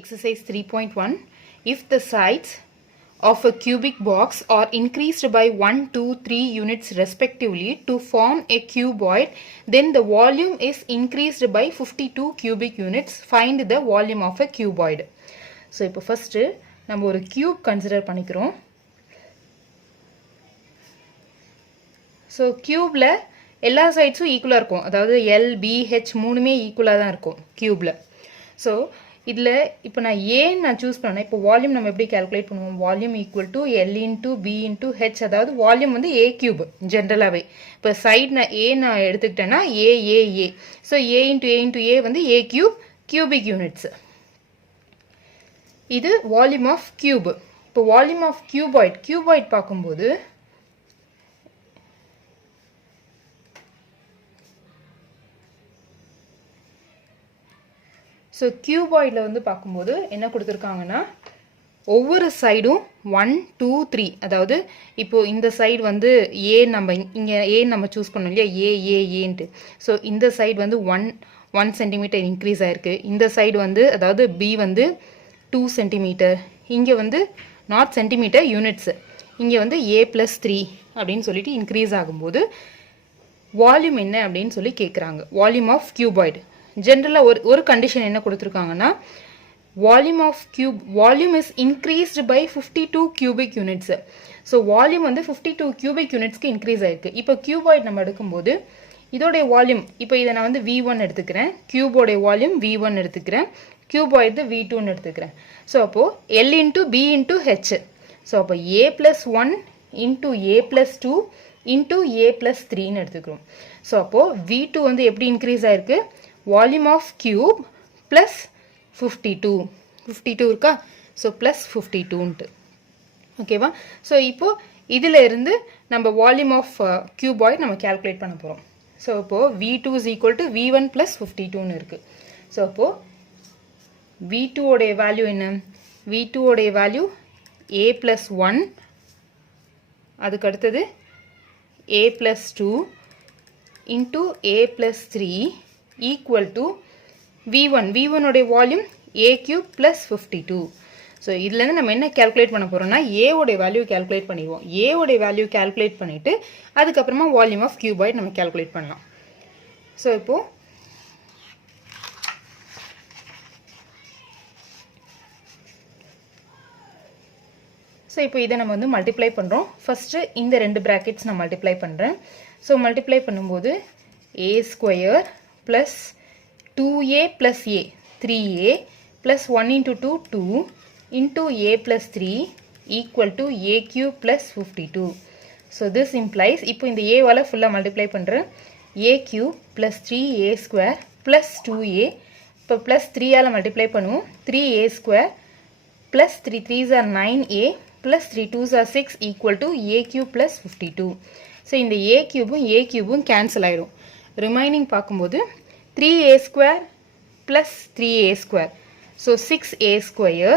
Exercise 3.1. If the sides of a cubic box are increased by 1, 2, 3 units respectively to form a cuboid, then the volume is increased by 52 cubic units. Find the volume of a cuboid. So, இப்போ first நம்ம ஒரு cube consider பண்ணிக்கிறோம். So, cubeல எல்லா sideஸும் ஈக்குவலா இருக்கும். அதாவது L, B, H மூணுமே ஈக்குவலா தான் இருக்கும் cubeல. So, இதில் இப்போ நான் நான் சூஸ் பண்ணேன். இப்போ வால்யூம் நம்ம எப்படி கால்குலேட் பண்ணுவோம்? Volume equal to L into B into H. அதாவது வால்யூம் வந்து ஏ கியூப் ஜென்ரலாகவே. இப்போ சைட் நான் எடுத்துக்கிட்டேன்னா ஏ. ஸோ ஏ இன்டூ ஏ வந்து ஏ கியூப் கியூபிக் யூனிட்ஸ். இது வால்யூம் ஆஃப் கியூப். இப்போ வால்யூம் ஆஃப் கியூபாய்ட் பார்க்கும்போது ஸோ கியூபாய்டில் வந்து பார்க்கும்போது என்ன கொடுத்துருக்காங்கன்னா ஒவ்வொரு சைடும் 1, 2, 3. அதாவது இப்போது இந்த சைடு வந்து இங்கே நம்ம சூஸ் பண்ணோம் இல்லையா, ஏன்ட்டு. ஸோ இந்த சைடு வந்து 1 சென்டிமீட்டர் இன்க்ரீஸ் ஆகிருக்கு. இந்த சைடு வந்து அதாவது பி வந்து 2 சென்டிமீட்டர். இங்கே வந்து நாட் சென்டிமீட்டர் யூனிட்ஸு. இங்கே வந்து A+3 அப்படின்னு சொல்லிட்டு இன்க்ரீஸ் ஆகும்போது வால்யூம் என்ன அப்படின்னு சொல்லி கேட்குறாங்க. Volume of cuboid. ஜென்ரலாக ஒரு கண்டிஷன் என்ன கொடுத்துருக்காங்கன்னா volume is increased by 52 cubic units. So volume வந்து 52 கியூபிக் யூனிட்ஸ்க்கு இன்க்ரீஸ் ஆயிருக்கு. இப்போ கியூபாய்டு நம்ம எடுக்கும்போது இதோடைய வால்யூம், இப்போ இதை நான் வந்து V1 எடுத்துக்கிறேன், கியூபோடைய வால்யூம் V1 எடுத்துக்கிறேன், கியூபாய்டு V2ன்னு எடுத்துக்கிறேன். ஸோ அப்போது L into B into H. So அப்போ A+1 இன்டூ A+2 இன்டூ A+3ன்னு எடுத்துக்கிறோம். ஸோ அப்போது V2 வந்து எப்படி இன்க்ரீஸ் ஆயிருக்கு? வால்யூம் ஆஃப் கியூப் ப்ளஸ் 52 இருக்கா? ஸோ ப்ளஸ் 52ன்ட்டு. ஓகேவா? ஸோ இப்போது இதில் இருந்து நம்ம வால்யூம் ஆஃப் கியூபாய்டு நம்ம கேல்குலேட் பண்ண போகிறோம். ஸோ இப்போது V2 is equal to V1 plus 52ன்னு இருக்குது. ஸோ அப்போது V2 உடைய வேல்யூ என்ன? V2 உடைய வேல்யூ A+1, அதுக்கு அடுத்தது A+2 into A+3 equal to V1. V1 உடைய volume A cube plus 52. So இதுலேருந்து நம்ம என்ன கேல்குலேட் பண்ண போகிறோம்னா A உடைய வேல்யூ கேல்குலேட் பண்ணிடுவோம். A உடைய வேல்யூ கேல்குலேட் பண்ணிவிட்டு அதுக்கப்புறமா வால்யூம் ஆஃப் கியூபாய்டு நம்ம கேல்குலேட் பண்ணலாம். ஸோ இப்போது இப்போ இதை நம்ம வந்து மல்டிப்ளை பண்ணுறோம். ஃபஸ்ட்டு இந்த 2 ப்ராக்கெட்ஸ் நான் மல்டிப்ளை பண்ணுறேன். ஸோ மல்டிப்ளை பண்ணும்போது A² plus 2a plus a 3a plus 1 into 2 2 into a plus 3 equal to a cube plus 52. So this implies இப்போ இந்த a வால ஃபுல்லா மல்டிப்ளை பண்றேன். a cube plus 3a square plus 2a. இப்போ plus 3 ஆல multiply பண்ணுவோம். 3a square plus 3 3s are 9a plus 3 2s are 6 equal to a cube plus 52. So இந்த a cubeம் cancel ஆயிடும். Remaining பார்க்கும்போது 3a square plus 3a square. So 6a square.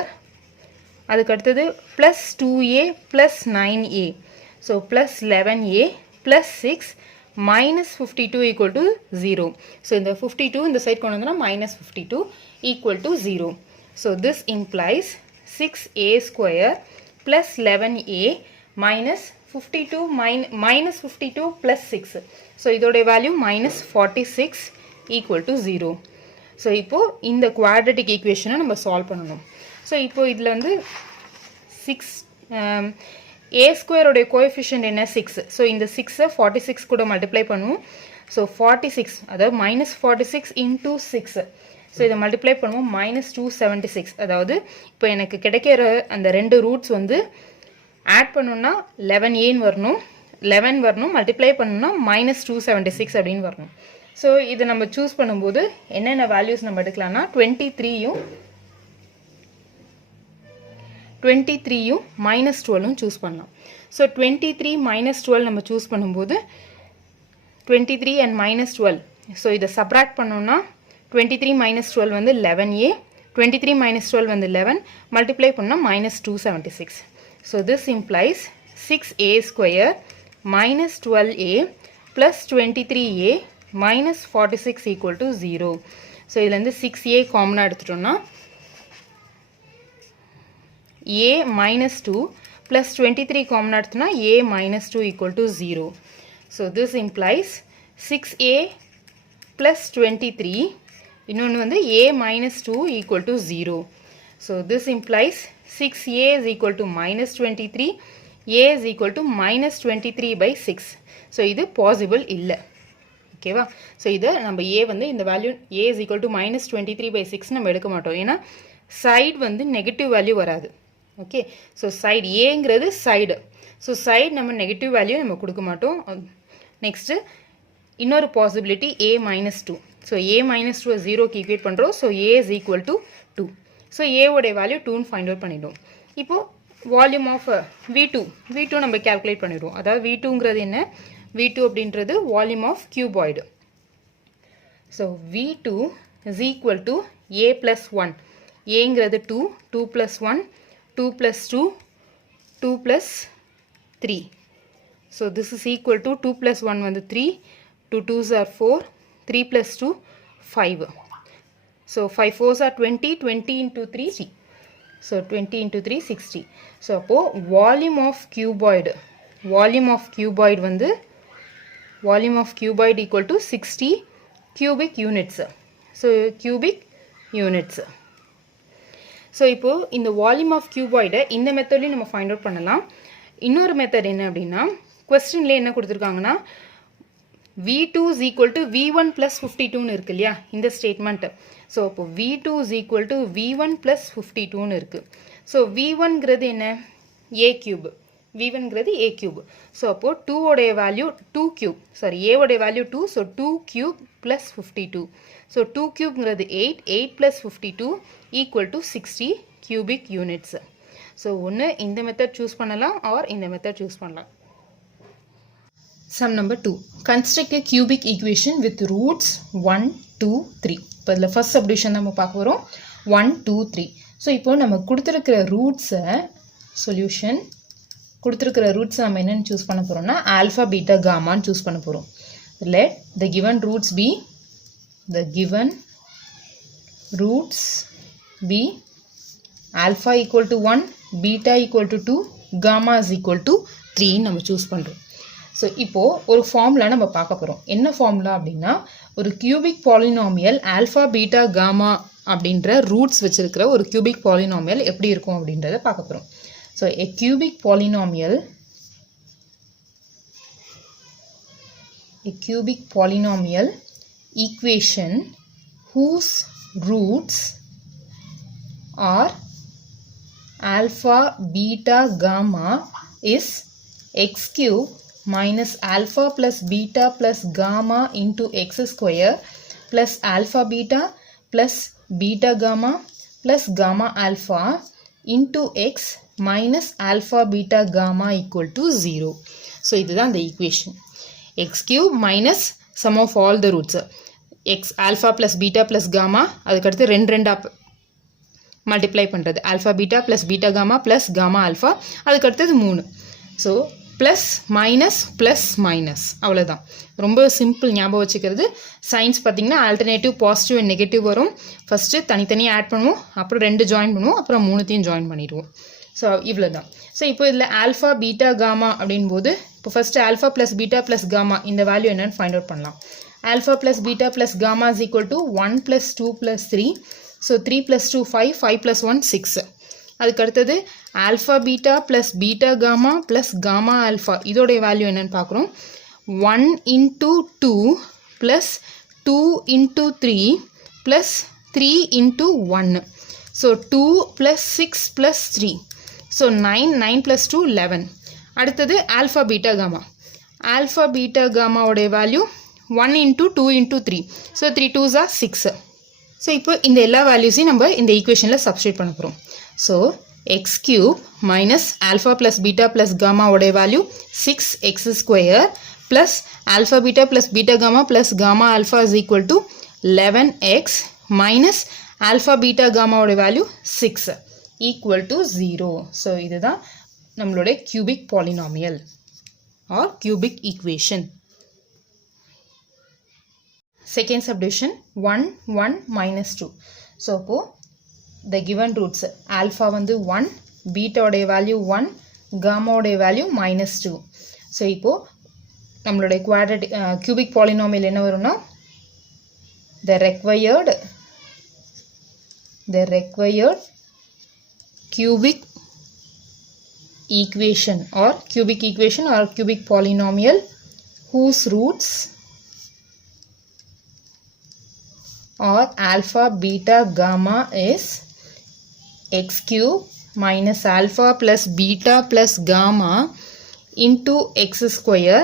அதுக்கு அடுத்தது plus 2a plus 9a. So plus 11a plus 6 minus 52 equal to 0. So இந்த 52 இந்த side கொண்டு வந்தோம்னா minus 52 equal to 0. So this implies 6a square plus 11a minus 52 minus 52 plus 6. So இதோடைய value minus 46 equal to 0. So இப்போது இந்த quadratic ஈக்குவேஷனை நம்ம solve பண்ணணும். ஸோ இப்போது இதில் வந்து 6 a ஸ்கொயருடைய கோஎஃபிஷியன்ட் என்ன? 6. ஸோ இந்த 6ஐ 46 கூட மல்டிப்ளை பண்ணுவோம். ஸோ 46 அதாவது minus 46 into 6. ஸோ இதை மல்டிப்ளை பண்ணுவோம் minus 276. அதாவது இப்போ எனக்கு கிடைக்கிற அந்த 2 ரூட்ஸ் வந்து ஆட் பண்ணணும்னா 11a வரணும், 11 வரணும், மல்டிப்ளை பண்ணணும்னா minus 276 அப்படின்னு வரணும். ஸோ இது நம்ம சூஸ் பண்ணும்போது என்னென்ன வேல்யூஸ் நம்ம எடுக்கலாம்னா 23யும் minus 12ம் சூஸ் பண்ணலாம். ஸோ 23 minus 12 நம்ம சூஸ் பண்ணும்போது 23 and minus 12. ஸோ இதை சப்ராக்ட் பண்ணோம்னா 23 minus 12 வந்து 11a, 23 minus 12 வந்து 11, மல்டிப்ளை பண்ணால் minus 276. So this implies 6a square minus 12a plus 23a minus 46 equal to 0. So இதுலேருந்து 6a காமனாக எடுத்துட்டோம்னா a minus 2 plus 23 common எடுத்துனா a minus 2 equal to 0. So this implies 6a plus 23 இன்னொன்று வந்து a minus 2 equal to 0. So this implies 6a is equal to minus 23, a is equal to minus 23 by 6. So இது possible இல்லை. ஓகேவா? So இதை நம்ம a வந்து இந்த value a is equal to minus 23 by 6 நம்ம எடுக்க மாட்டோம். ஏன்னா சைடு வந்து நெகட்டிவ் வேல்யூ வராது. ஓகே, ஸோ சைடு ஏங்கிறது சைடு. ஸோ சைடு நம்ம நெகட்டிவ் வேல்யூ நம்ம கொடுக்க மாட்டோம். நெக்ஸ்ட்டு இன்னொரு possibility a minus 2. So a minus 2 0க்கு ஈக்குவேட் பண்ணுறோம். So a is equal to 2. So a உடைய வேல்யூ 2ன்னு ஃபைண்ட் அவுட் பண்ணிவிடும். இப்போது வால்யூம் ஆஃப் v2 நம்ம கேல்குலேட் பண்ணிடுவோம். அதாவது v2ங்கிறது என்ன? v2 அப்படின்றது volume of cuboid. So v2 is equal to a plus 1. ஏங்கிறது 2, 2 plus 1, 2 plus 2, 2 plus 3. So this is equal to 2 plus 1 வந்து 3, 2 2s are 4, 3 plus 2, 5. So 5 4s are 20, 20 into 3, 60. So 20 into 3, 60. So அப்போ volume of cuboid வந்து volume of cuboid equal to 60 cubic units. So cubic units. So இப்போ இந்த volume of cuboid இந்த மெத்தட்லயும் நம்ம find out பண்ணலாம். இன்னொரு method என்ன அப்படின்னா, क्वेश्चनல என்ன கொடுத்திருக்காங்கன்னா v2 is equal to v1 plus 52 ன்னு இருக்கு இல்லையா இந்த ஸ்டேட்மெண்ட். ஸோ அப்போ v2 is equal to v1 plus 52 ன்னு இருக்கு. ஸோ v1ங்கிறது என்ன? a cube. v1ங்கிறது a cube. So அப்போ 2 உடைய வேல்யூ 2 cube. சாரி a உடைய value 2. So 2 cube plus 52. So 2 cubeங்கிறது 8. 8 plus 52 equal to 60 cubic units. So ஒன்று இந்த மெத்தட் சூஸ் பண்ணலாம் ஆர் இந்த மெத்தட் சூஸ் பண்ணலாம். Sum number 2. Construct a cubic equation with roots 1, 2, 3. இப்போ இதில் ஃபர்ஸ்ட் சப்டிவிஷன் நம்ம பார்க்க வரோம் 1, 2, 3. ஸோ இப்போ நம்ம கொடுத்துருக்கிற ரூட்ஸை சொல்யூஷன் கொடுத்துருக்கிற ரூட்ஸ் நம்ம என்னென்னு சூஸ் பண்ண போகிறோம்னா ஆல்ஃபா பீட்டா காமான்னு சூஸ் பண்ண போகிறோம். let the given roots be alpha equal to 1, beta equal to 2, gamma is equal to 3 நம்ம சூஸ் பண்ணுறோம். ஸோ இப்போது ஒரு ஃபார்முலா நம்ம பார்க்க போகிறோம். என்ன ஃபார்முலா அப்படின்னா, ஒரு cubic polynomial alpha beta gamma அப்படின்ற ரூட்ஸ் வச்சிருக்கிற ஒரு கியூபிக் பாலினாமியல் எப்படி இருக்கும் அப்படின்றத பார்க்க போகிறோம். So a cubic polynomial equation whose roots are alpha, beta, gamma is x cube minus alpha plus beta plus gamma into x square plus alpha beta plus beta gamma plus gamma alpha into x minus alpha beta gamma equal to 0. So இதுதான் the equation. x cube minus sum of all the roots. x alpha plus beta plus gamma அதுக்கடுத்து ரெண்டா multiply பண்ணுறது alpha beta plus beta gamma plus gamma alpha அதுக்கடுத்தது 3. So plus minus அவ்வளோதான். ரொம்ப simple ஞாபகம் வச்சுக்கிறது. Science பார்த்திங்கன்னா ஆல்டர்னேட்டிவ் பாசிட்டிவ் அண்ட் நெகட்டிவ் வரும். ஃபஸ்ட்டு தனித்தனியாக ஆட் பண்ணுவோம், அப்புறம் 2 ஜாயின் பண்ணுவோம், அப்புறம் 3த்தையும் ஜாயின் பண்ணிடுவோம். ஸோ இவ்வளோ தான். ஸோ இப்போ இதில் ஆல்ஃபா பீட்டா காமா அப்படின் போது இப்போ first alpha plus beta plus gamma இந்த வேல்யூ என்னன்னு ஃபைண்ட் அவுட் பண்ணலாம். Alpha plus beta plus gamma is equal to 1 + 2 + 3. So 3 + 2 5, 5 + 1 6. அதுக்கு அடுத்தது alpha beta plus beta gamma plus gamma alpha இதோடைய வேல்யூ என்னன்னு பார்க்குறோம். 1 × 2 + 2 × 3 + 3 × 1. ஸோ 2 + 6 + 3. ஸோ 9 + 2 11. அடுத்தது alpha beta gamma. Alpha beta காமாவோடைய value 1 × 2 × 3. So 3 2s are 6. So இப்போ இந்த எல்லா வேல்யூஸையும் நம்ம இந்த ஈக்குவேஷனில் சப்ஸ்டியூட் பண்ண போகிறோம். So x cube minus alpha plus beta plus gamma உடைய value 6x² plus alpha beta plus beta gamma plus gamma alpha is equal to 11x minus alpha beta gamma உடைய வேல்யூ 6 equal to 0. ஸோ இதுதான் நம்மளுடைய cubic polynomial or cubic equation. Second subdivision 1 1 minus 2. So அப்போ the given roots alpha வந்து 1, beta உடைய value 1, gamma உடைய value -2. So இப்போ நம்மளுடைய quadratic cubic polynomial என்ன வரும்னா the required cubic equation or cubic polynomial whose roots are alpha, beta, gamma is x cube minus alpha plus beta plus gamma into x square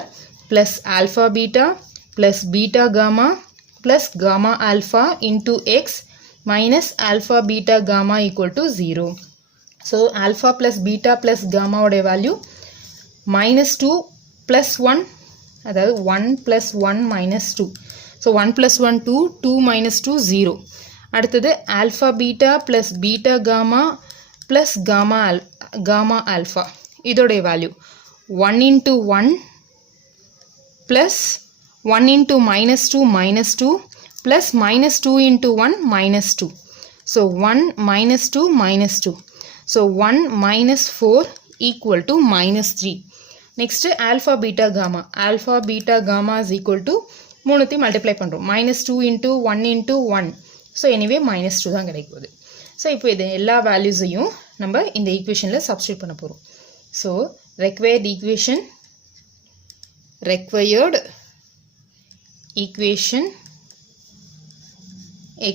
plus alpha beta plus beta gamma plus gamma alpha into x minus alpha beta gamma equal to 0. So alpha plus beta plus gamma உடைய value -2 plus 1, அதாவது 1 plus 1 minus 2. So 1 plus 1 2, 2 minus 2 0. அடுத்தது alpha beta plus beta gamma plus gamma alpha இதோடைய value 1 into 1 plus 1 into -2 plus -2 into 1 -2. So 1 -2 -2. So 1 minus 4 equal to -3. Next alpha beta gamma. Alpha beta gamma is equal to மூணுத்தி multiply பண்றோம். -2 into 1 into 1. So anyway -2 தான் கிடைக்குது. So இப்போ இது எல்லா வேல்யூஸையும் நம்ம இந்த ஈக்குவேஷன்ல substitute பண்ண போறோம். So required equation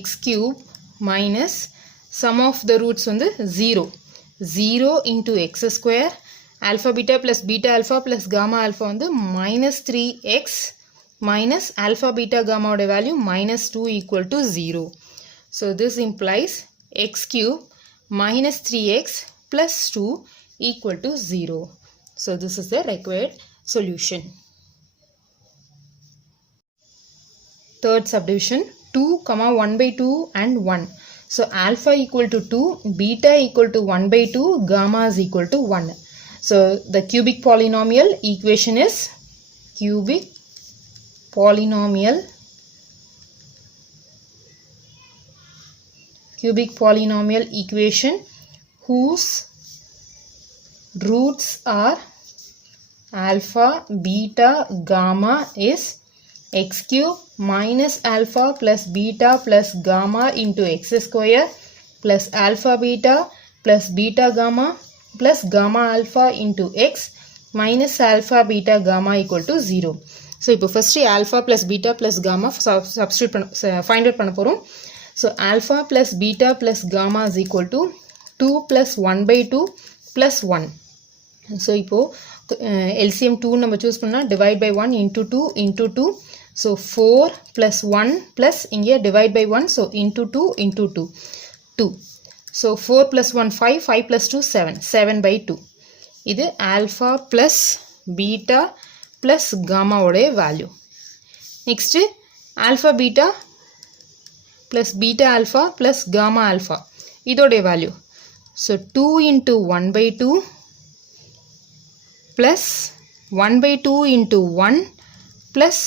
x cube minus sum of the roots வந்து 0 into x square alpha beta plus beta alpha plus gamma alpha வந்து -3x minus alpha beta gamma உடைய value -2 equal to 0. So this implies x cube minus 3x plus 2 equal to 0. So this is the required solution. Third subdivision 2, 1/2 and 1. So alpha equal to 2, beta equal to 1/2, gamma is equal to 1. So the cubic polynomial equation is cubic polynomial equation whose roots are alpha, beta, gamma is x cube minus alpha plus beta plus gamma into x square plus alpha beta plus beta gamma plus gamma alpha into x minus alpha beta gamma equal to 0. So இப்போ first alpha plus beta plus gamma find out பண்ண போறோம். So alpha plus beta plus gamma is equal to 2 plus 1/2 plus 1. So இப்போ LCM 2 நம்ம choose பண்ணா divide by 1 into 2 into 2. So 4 plus 1 plus இங்கே divide by 1. So into 2 into 2. So 4 plus 1 5, 5 plus 2 7/2. இது alpha plus beta plus gamma உடைய value. Next alpha beta plus beta alpha plus gamma alpha இதோடைய value. So 2 into 1/2 plus 1/2 into 1 plus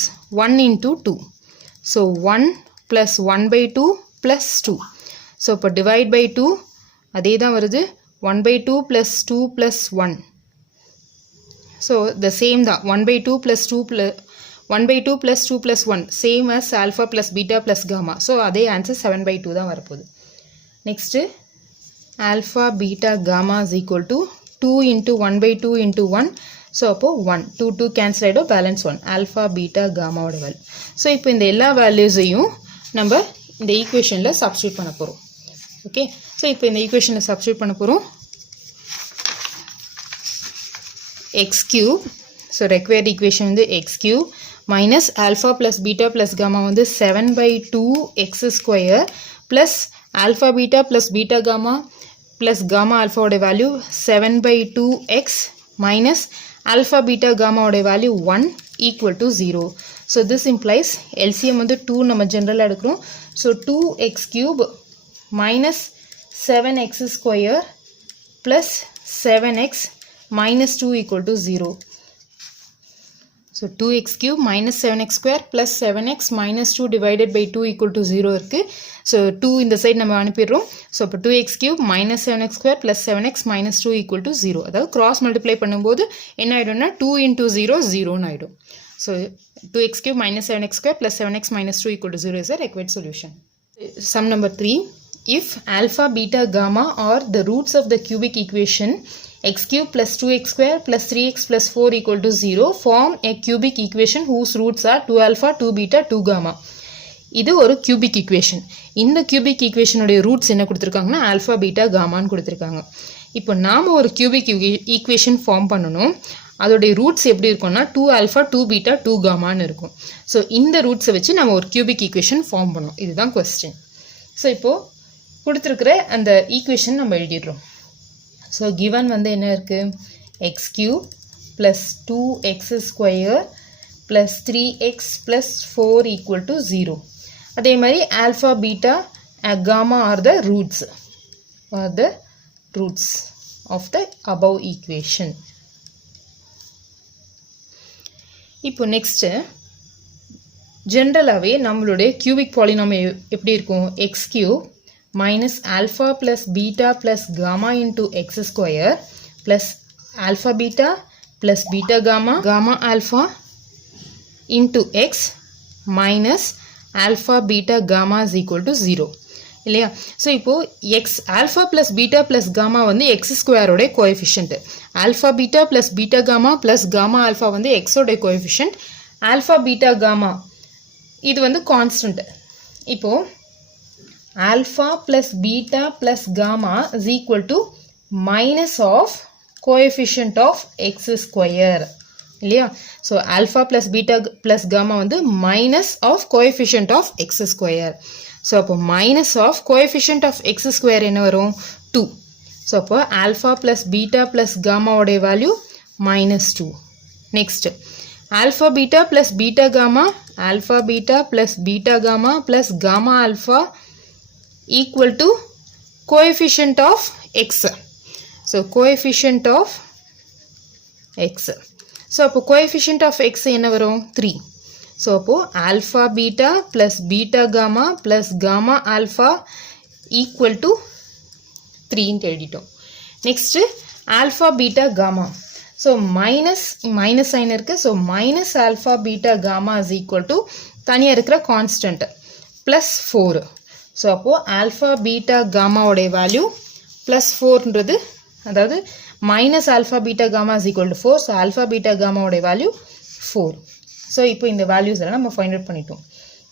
1 into 2. So 1 plus 1/2 plus 2. So இப்போ divide by 2 அதே தான் வருது 1/2 plus 2 plus 1. So the same தான் 1/2 plus 2 plus 1 same as alpha plus beta plus gamma. So அதே answer 7/2 தான் வரப்போகுது. Next alpha beta gamma is equal to 2 into 1/2 into 1. So அப்போ 1 2 cancel ஆயிடும் balance 1 alpha beta gamma ஓட value. So இப்போ இந்த எல்லா வேல்யூஸையும் நம்ம இந்த ஈக்குவேஷனில் சப்ஸ்டியூட் பண்ண போகிறோம். ஓகே, ஸோ இப்போ இந்த ஈக்குவேஷனில் சப்ஸ்டியூட் பண்ண போகிறோம். X cube, so required equation வந்து x cube minus alpha plus beta plus gamma வந்து 7/2 x square plus alpha beta plus beta gamma plus gamma ஆல்ஃபாவோட value 7/2 x minus alpha beta gamma உடைய value 1 equal to 0. So this implies LCM வந்து 2 நம்ம ஜெனரலாக எடுக்கிறோம். So 2x cube minus 7x square plus 7x minus 2 equal to 0. So 2x cube minus 7x square plus 7x minus 2 divided by 2 equal to 0 இருக்கு. So 2 இந்த side நம்ம அனுப்பிடுறோம். So இப்போ 2x cube minus 7x square plus 7x minus 2 equal to 0. அதாவது cross multiply பண்ணும்போது என்ன ஆயிடும்னா 2 into 0 0 ஆயிடும். So 2x cube minus 7x square plus 7x minus 2 equal to 0 is a required solution. Sum number 3. If alpha, beta, gamma are the roots of the cubic equation x cube plus 2x square plus 3x plus 4 equal to 0, form a cubic equation whose roots are 2 alpha, 2 beta, 2 gamma. இது ஒரு cubic equation. இந்த cubic equation உடைய roots என்ன கொடுத்திருக்காங்கன்னா alpha, beta, gamma ன்னு கொடுத்திருக்காங்க. இப்போ நாம ஒரு cubic equation form பண்ணனும். அதோடைய roots எப்படி இருக்கும்னா 2 alpha, 2 beta, 2 gamma ன்னு இருக்கும். So இந்த roots வச்சு நாம ஒரு cubic equation form பண்ணோம். இதுதான் question. So இப்போ கொடுத்திருக்கிற அந்த equation நம்ம எழுதிடுறோம். So given வந்து என்ன இருக்கு x cube plus 2x square plus 3x plus 4 equal to 0. அதே மாதிரி alpha, beta, gamma are the roots of the above equation. இப்போ next ஜெனரலாவே நம்மளுடைய cubic polynomial எப்படி இருக்கும் x cube minus alpha plus beta plus gamma into x square plus alpha beta plus beta gamma alpha into x minus alpha beta gamma is equal to 0 இல்லையா so இப்போ x alpha plus beta plus gamma வந்து x square ஓட coefficient alpha beta plus beta gamma plus gamma alpha வந்து x ஓட coefficient alpha beta gamma இது வந்து constant இப்போ alpha plus beta plus gamma is equal to minus of coefficient of x square இல்லையா so alpha plus beta plus gamma வந்து minus of coefficient of x square so அப்போ minus of coefficient of x square என்ன வரும் 2 so அப்போ alpha plus beta plus gamma உடைய value minus 2 next alpha beta plus beta gamma alpha beta plus beta gamma plus gamma alpha equal to coefficient of x. So coefficient of x. So அப்போ coefficient of x என்ன வரும் 3. So அப்போ alpha beta plus beta gamma plus gamma alpha equal to 3 ன்னு எழுதிட்டோம். Next alpha beta gamma. So minus sign இருக்கு. So minus alpha beta gamma is equal to தனியா இருக்கிற constant plus 4. So அப்போ alpha beta gamma உடைய value plus 4 ன்றது அதாவது minus alpha beta gamma is equal to 4 so alpha beta gamma உடைய value 4 so இப்போ இந்த values எல்லாம் நம்ம find out பண்ணிட்டோம்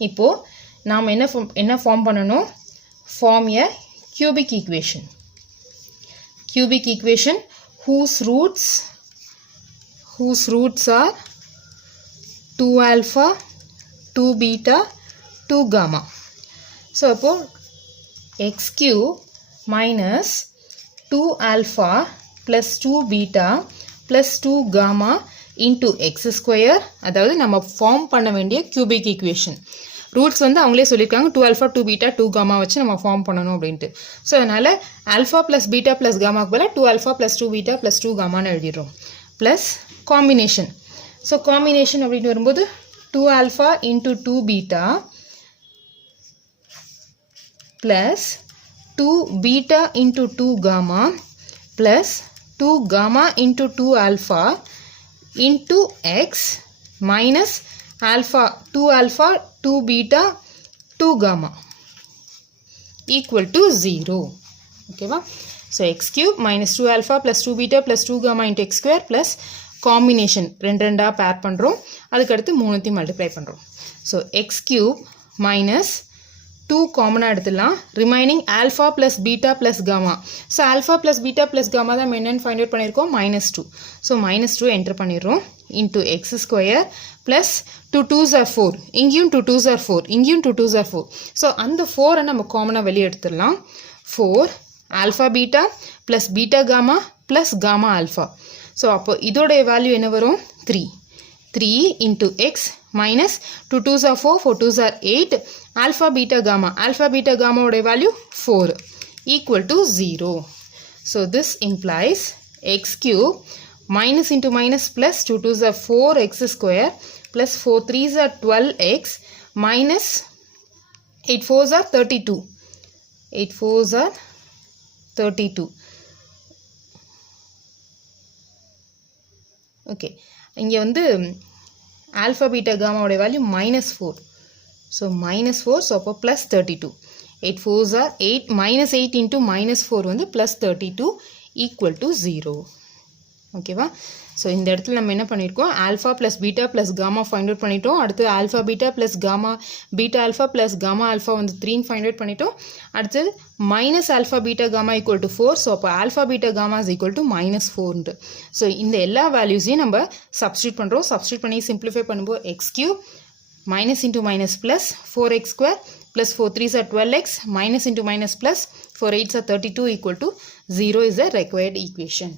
இப்போ நாம என்ன form பண்ணனும் form a cubic equation whose roots are 2 alpha 2 beta 2 gamma so அப்போ x cube minus 2 alpha plus 2 beta plus 2 gamma into x square அதாவது நம்ம ஃபார்ம் பண்ண வேண்டிய cubic equation ரூட்ஸ் வந்து அவங்களே சொல்லிருக்காங்க 2 alpha 2 beta 2 gamma வச்சு நம்ம ஃபார்ம் பண்ணனும் அப்படினு சோ அதனால alpha plus beta plus gamma க்கு பதிலா 2 alpha plus 2 beta plus 2 gamma ன்னு எழுதிறோம் plus combination so combination அப்படினு வரும்போது 2 alpha into 2 beta plus 2 beta into 2 gamma plus 2 gamma into 2 alpha into x minus alpha 2 alpha 2 beta 2 gamma equal to 0 okay va so x cube minus 2 alpha plus 2 beta plus 2 gamma into x square plus combination ரெண்டா பேர் பண்றோம் அதுக்கு அடுத்து மூணுத்தையும் multiply பண்றோம் so x cube minus 2 காமனா எடுத்துலாம் remaining alpha plus beta plus gamma so alpha plus beta plus gamma தான் என்னன்னு ஃபைண்ட் அவுட் பண்ணிருக்கோம் -2 so -2 என்டர் பண்ணிரோம் into x square plus 2 2s are 4 இங்கேயும் 2 2s are 4 இங்கேயும் 2 2s are 4 so அந்த 4 நம்ம காமனா வெளிய எடுத்துறலாம் 4 alpha beta plus beta gamma plus gamma alpha so அப்போ இதோட வேல்யூ என்ன வரும் 3 into x minus 2 2s are 4 4 2s are 8 alpha beta gamma oda value 4 equal to 0 so this implies x cube minus into minus plus 2 2s are 4x square plus 4 3s are 12x minus 8 4s are 32. 8 4s are 32. Okay, இங்க வந்து alpha beta gamma உடைய value minus 4. So minus 4, so அப்போ plus 32. 8 4s are 8 minus 8 into minus 4 வந்து plus 32 equal to 0. ஓகேவா? So இந்த இடத்துல நம்ம என்ன பண்ணியிருக்கோம், alpha plus beta plus gamma find out பண்ணிட்டோம். அடுத்து alpha beta plus gamma beta alpha plus gamma alpha வந்து 3 ஃபைண்ட் அவுட் பண்ணிட்டோம். அடுத்து minus alpha beta gamma equal to 4. So அப்போ alpha beta gamma is equal to -4. So இந்த எல்லா வேல்யூஸையும் நம்ம substitute பண்ணுறோம். சப்ஸ்டியூட் பண்ணி சிம்பிளிஃபை பண்ணும்போது X cube minus into minus plus 4x square plus 4 3s are 12x minus into minus plus 4 8s are 32 equal to 0 is the required equation.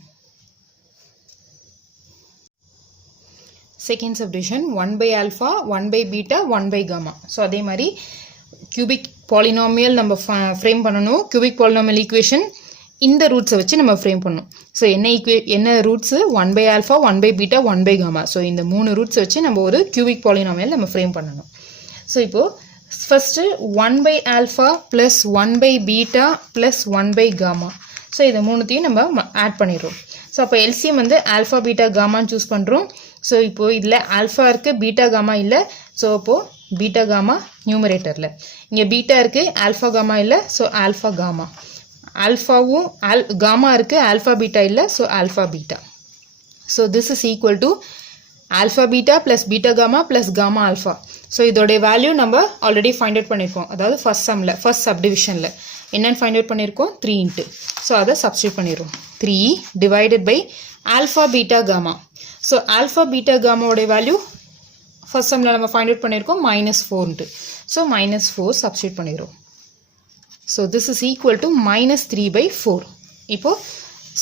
Second subdivision 1 by alpha 1 by beta 1 by gamma. So அதே மாதிரி cubic polynomial நம்ம frame பண்ணணும். cubic polynomial equation இந்த ரூட்ஸை வச்சு நம்ம frame பண்ணணும். So என்ன roots 1 by alpha 1 by beta 1 by gamma. So இந்த 3 ரூட்ஸை வச்சு நம்ம ஒரு கியூபிக் பாலினாமியல் நம்ம ஃப்ரேம் பண்ணணும். ஸோ இப்போது first 1 by alpha plus 1 by beta plus 1 by gamma. So இதை மூணுத்தையும் நம்ம ஆட் பண்ணிடுறோம். ஸோ அப்போ எல்சிஎம் வந்து ஆல்ஃபா பீட்டா காமான்னு சூஸ் பண்ணுறோம். ஸோ இப்போது இதில் ஆல்ஃபா இருக்குது, பீட்டா காமா இல்லை. ஸோ அப்போது பீட்டா காமா நியூமரேட்டரில், இங்கே பீட்டா இருக்குது, ஆல்ஃபா காமா இல்லை. So alpha gamma. ஆல்ஃபாவும் காமா இருக்கு, ஆல்ஃபா பீட்டா இல்லை. So alpha beta. So this is equal to alpha beta plus beta gamma plus gamma alpha. So இதோடைய வேல்யூ நம்ம ஆல்ரெடி ஃபைண்ட் அவுட் பண்ணியிருக்கோம். அதாவது ஃபர்ஸ்ட் சப்டிவிஷனில் என்னென்னு ஃபைண்ட் அவுட் பண்ணியிருக்கோம், 3 இன்ட்டு. ஸோ அதை சப்ஸ்டியூட் பண்ணிடுறோம். 3 divided by alpha beta gamma. So alpha beta காமாவோடைய value first சம்மில் நம்ம ஃபைண்ட் அவுட் பண்ணியிருக்கோம் -4. ஸோ -4 சப்ஸ்டியூட் பண்ணிடுறோம். So this is equal to -3 by 4. இப்போ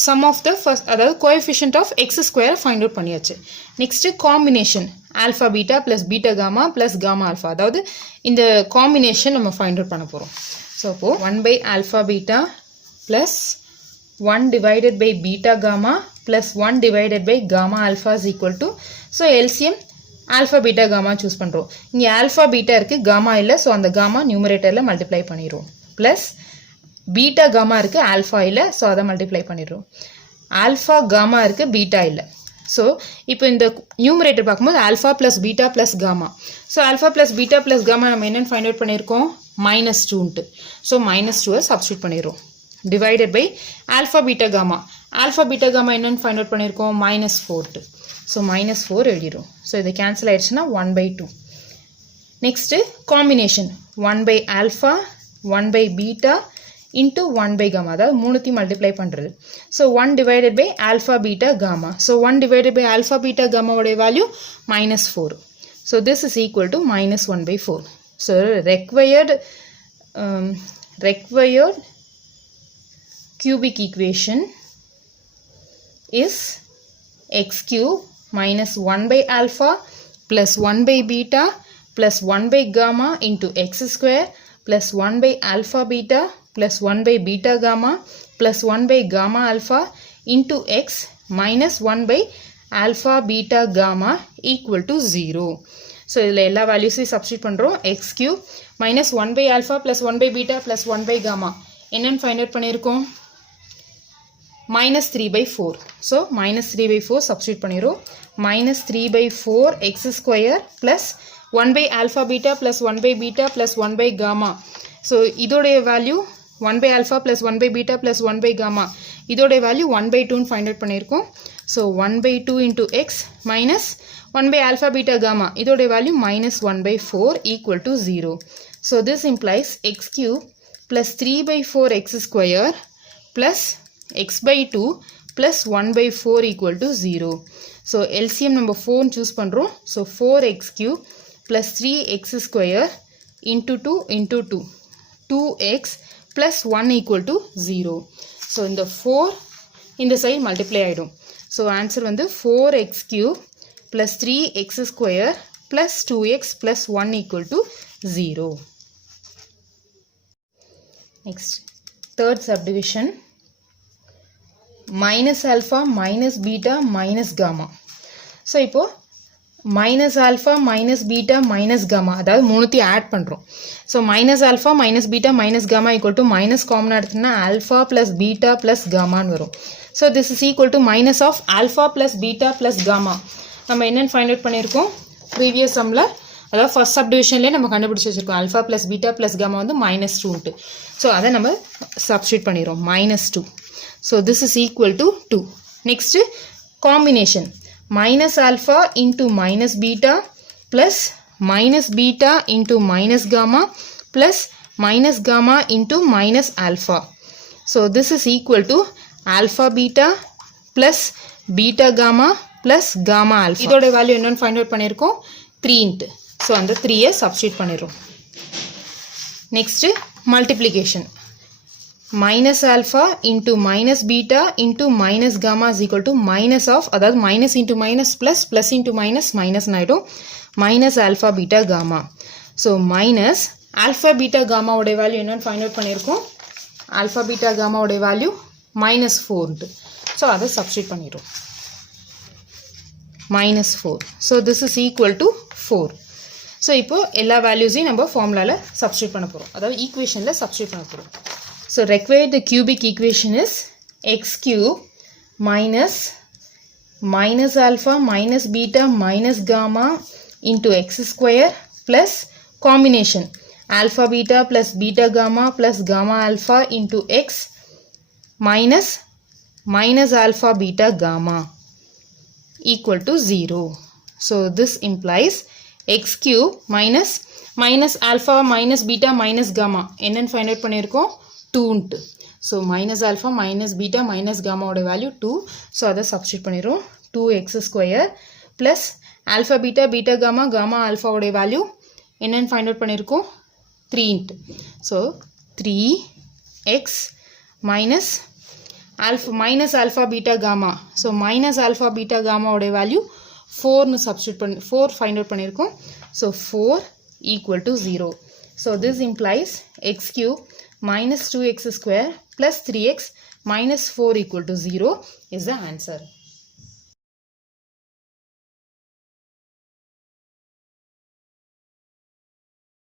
sum of the first, அதாவது coefficient of x square find out பண்ணியாச்சு. Next combination alpha beta plus beta gamma plus gamma alpha. அதாவது இந்த combination நம்ம find out பண்ண போகிறோம். So அப்போ 1 by alpha beta plus 1 divided by beta gamma plus 1 divided by gamma alpha is equal to, so LCM alpha beta gamma choose பண்ணுறோம். இங்கே alpha beta இருக்குது, gamma இல்லை. ஸோ அந்த gamma numeratorல multiply பண்ணிடுறோம். ப்ளஸ் பீட்டா காமா இருக்குது, alpha இல்லை. So அதை மல்டிப்ளை பண்ணிடுறோம். ஆல்ஃபா காமா இருக்குது, பீட்டா இல்லை. ஸோ இப்போ இந்த நியூமரேட்டர் பார்க்கும்போது alpha plus beta plus gamma. So alpha plus beta plus gamma நம்ம என்னென்னு ஃபைண்ட் அவுட் பண்ணியிருக்கோம், -2. ஸோ -2 சப்ஸ்டியூட் பண்ணிடுறோம். Divided by alpha beta gamma. Alpha beta gamma என்னென்னு ஃபைண்ட் அவுட் பண்ணியிருக்கோம், -4. ஸோ -4 எழுதிடும். ஸோ இது கேன்சல் ஆயிடுச்சுன்னா 1/2. Next combination 1 by alpha 1 by beta into 1 by gamma. அதாவது மூணுத்தையும் மல்டிப்ளை பண்ணுறது. So 1 divided by alpha beta gamma. So 1 divided by alpha beta gamma உடைய value -4. So this is equal to -1/4. So required cubic equation is x cube minus 1 by alpha plus 1 by beta plus 1 by gamma into x square plus 1 by alpha beta plus 1 by beta gamma plus 1 by gamma alpha into x minus 1 by alpha beta gamma equal to 0. So இதில் எல்லா வேல்யூஸையும் substitute பண்ணுறோம். X cube minus 1 by alpha plus 1 by beta plus 1 by gamma என்னன்னு find out பண்ணியிருக்கோம், -3/4. So -3/4 substitute பண்ணிடுறோம். -3/4 x square plus 1 by alpha beta plus 1 by beta plus 1 by gamma. So இதோடைய value 1 by alpha plus 1 by beta plus 1 by gamma. இதோடைய value 1/2 find out பண்ணியிருக்கோம். So 1/2 into x minus 1 by alpha beta gamma. இதோடைய value -1/4 equal to 0. So this implies x cube plus 3/4 x square plus x/2 plus 1/4 equal to 0. So LCM number 4 choose பண்ணுறோம். So 4x cube plus 3x square into 2 into 2. 2x plus 1 equal to 0. So இந்த 4 இந்த side multiply ஆயிடும். So answer வந்து 4x cube plus 3x square plus 2x plus 1 equal to 0. Next, third subdivision minus alpha minus beta minus gamma. So இப்போ minus alpha minus beta minus gamma அதாவது மூணுத்தையும் add பண்றோம். So minus alpha minus beta minus gamma equal to minus common எடுத்தோம்னா alpha plus beta plus gamma ன்னு வரும். So this is equal to minus of alpha plus beta plus gamma. நம்ம என்னன்னு find out பண்ணியிருக்கோம் previous சம்ல, அதாவது first சப்டிவிஷன்லேயே நம்ம கண்டுபிடிச்சி வச்சிருக்கோம் alpha plus beta plus gamma வந்து -2. ஸோ அதை நம்ம சப்ஸ்டியூட் பண்ணிடுறோம் -2. So this is equal to 2. Next combination minus alpha into minus beta plus minus beta into minus gamma plus minus gamma into minus alpha. So this is equal to alpha beta plus beta gamma plus gamma alpha. இதோட value என்னன்னு find out பண்ணியிருக்கோம் 3. So அந்த 3யை substitute பண்ணிடுறோம். Next multiplication minus alpha into minus beta into minus gamma is equal to minus of, அதாவது minus into minus plus plus into minus minus ஆயிடும் minus alpha beta gamma. So minus alpha beta gamma உடைய value என்னன்னு find out பண்ணியிருக்கோம் alpha beta gamma உடைய value -4. So அதை substitute பண்ணிடுறோம் -4. So this is equal to 4. So இப்போ எல்லா வேல்யூஸையும் நம்ம ஃபார்முலாவில் சப்ஸ்டியூட் பண்ண போகிறோம், அதாவது ஈக்குவேஷனில் சப்ஸ்டியூட் பண்ண போகிறோம். So required the cubic equation is x cube minus alpha minus beta minus gamma into x square plus combination alpha beta plus beta gamma plus gamma alpha into x minus alpha beta gamma equal to 0. So this implies x cube minus alpha minus beta minus gamma என்னன்னு find out பண்ணியிருக்கோம் 2. So minus alpha minus beta minus gamma ஓட value 2. So அதை substitute பண்ணிடுறோம் 2x square plus alpha beta beta gamma gamma alpha ஓட value என்னன்னு find out பண்ணியிருக்கோம் 3. So 3x minus alpha beta gamma. So minus alpha beta gamma ஓட value 4னு substitute பண்ணி 4 find out பண்ணியிருக்கோம். So 4 equal to 0. So this implies x cube minus 2x square plus 3x minus 4 equal to 0 is the answer.